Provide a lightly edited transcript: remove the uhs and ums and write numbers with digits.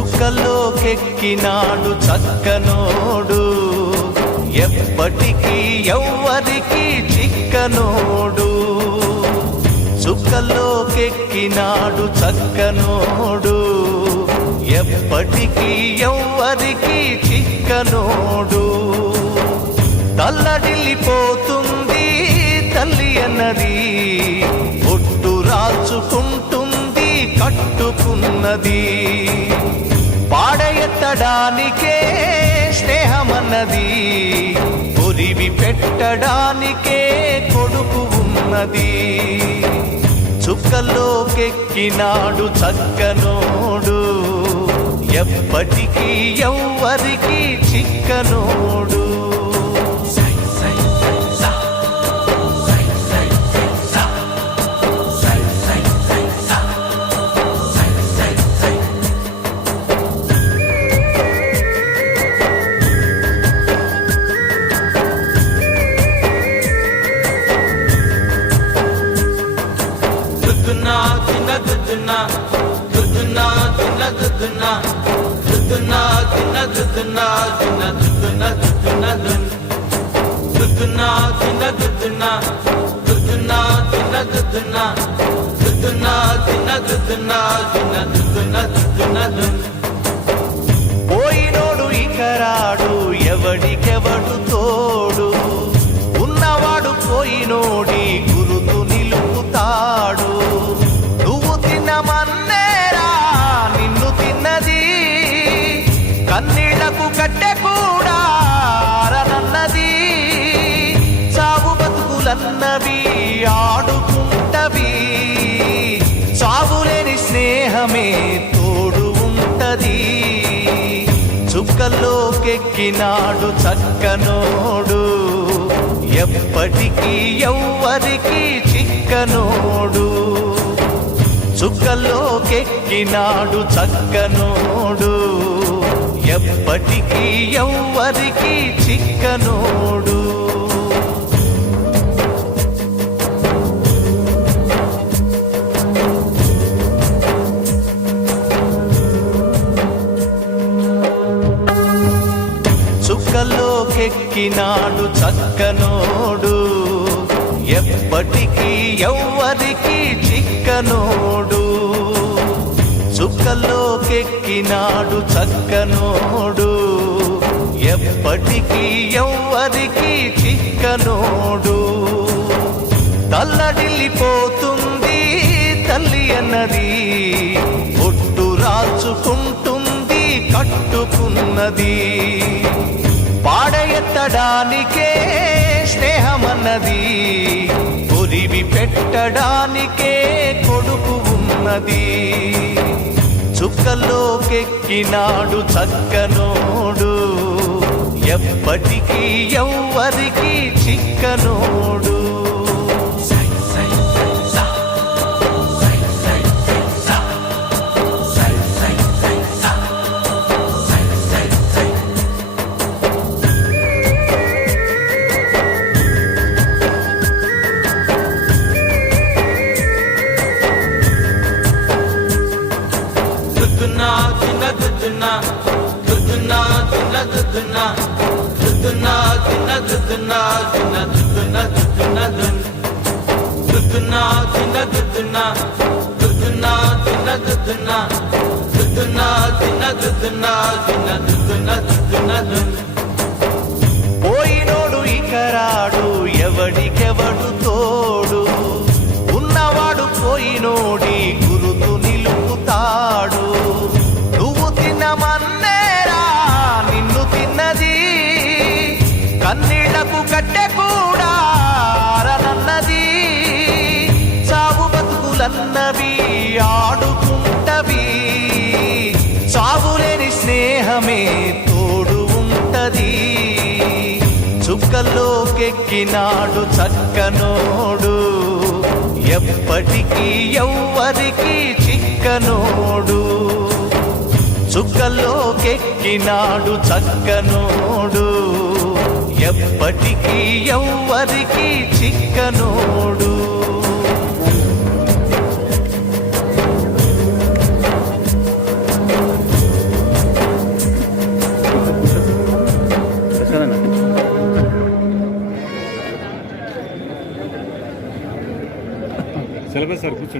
చుక్కల్లోకెక్కినాడు చక్కనోడు, ఎప్పటికీ ఎవ్వరికి చిక్కనోడు. చుక్కల్లోకెక్కినాడు చక్కనోడు, ఎప్పటికీ ఎవ్వరికి చిక్కనోడు. తల్లడిల్లిపోతుంది తల్లి అన్నది, ఒట్టు రాచుకుంటుంది కట్టుకున్నది. పాడెత్తడానికే స్నేహమన్నది, కొరివి పెట్టడానికే కొడుకు ఉన్నది. చుక్కల్లోకెక్కినాడు చక్కనోడు, ఎప్పటికీ ఎవ్వరికి చిక్కనోడు. పోయినోడు ఇకరాడు, ఎవడికెవడు తోడు. ఉన్నవాడు పోయినోడి గురుతు నిలుపుతాడు. నువ్వు తిన్నమన్నేరా నిన్ను తిన్నది, కన్నీళ్లకు కట్టె కూడా ఆరనన్నది. చావు బతుకులన్నవి ఆడుకుంటవి, చావులేని స్నేహమే తోడు ఉంటది. చుక్కల్లోకెక్కినాడు చక్కనోడు, ఎప్పటికీ ఎవ్వరికి చిక్కనోడు. చుక్కల్లోకెక్కినాడు చక్కనోడు, ఎప్పటికీ ఎవ్వరికి చిక్కనోడు. చుక్కల్లోకెక్కినాడు చక్కనోడు, ఎప్పటికీ ఎవ్వరికి చిక్కనోడు. చుక్కల్లోకెక్కినాడు చక్కనోడు, ఎప్పటికీ ఎవ్వరికి చిక్కనోడు. తల్లడిల్లిపోతుంది తల్లి అన్నది, ఒట్టు రాచుకుంటుంది కట్టుకున్నది. పాడెత్తడానికే స్నేహమన్నది, కొరివి పెట్టడానికే కొడుకు ఉన్నది. చుక్కల్లోకెక్కినాడు చక్కనోడు, ఎప్పటికీ ఎవ్వరికి చిక్కనోడు. పోయినోడు ఇకరాడు, ఎవడికెవడు తోడు. ఉన్నవాడు పోయినోడి గురుతు నిలుపుతాడు. నువ్వు తిన్నమన్నేరా నిన్ను తిన్నది, కన్నీళ్లకు కట్టె కూడా ఆరనన్నది. చావు బతుకులన్నవి ఆడుకుంటవి, చావులేని స్నేహమే తోడు ఉంటది. చుక్కల్లోకెక్కినాడు చక్కనోడు, ఎప్పటికీ ఎవ్వరికి చిక్కనోడు. చుక్కల్లోకెక్కినాడు చక్కనోడు, ఎప్పటికీ ఎవ్వరికి చిక్కనోడు. సిలబస్ సార్ కూర్చోండి.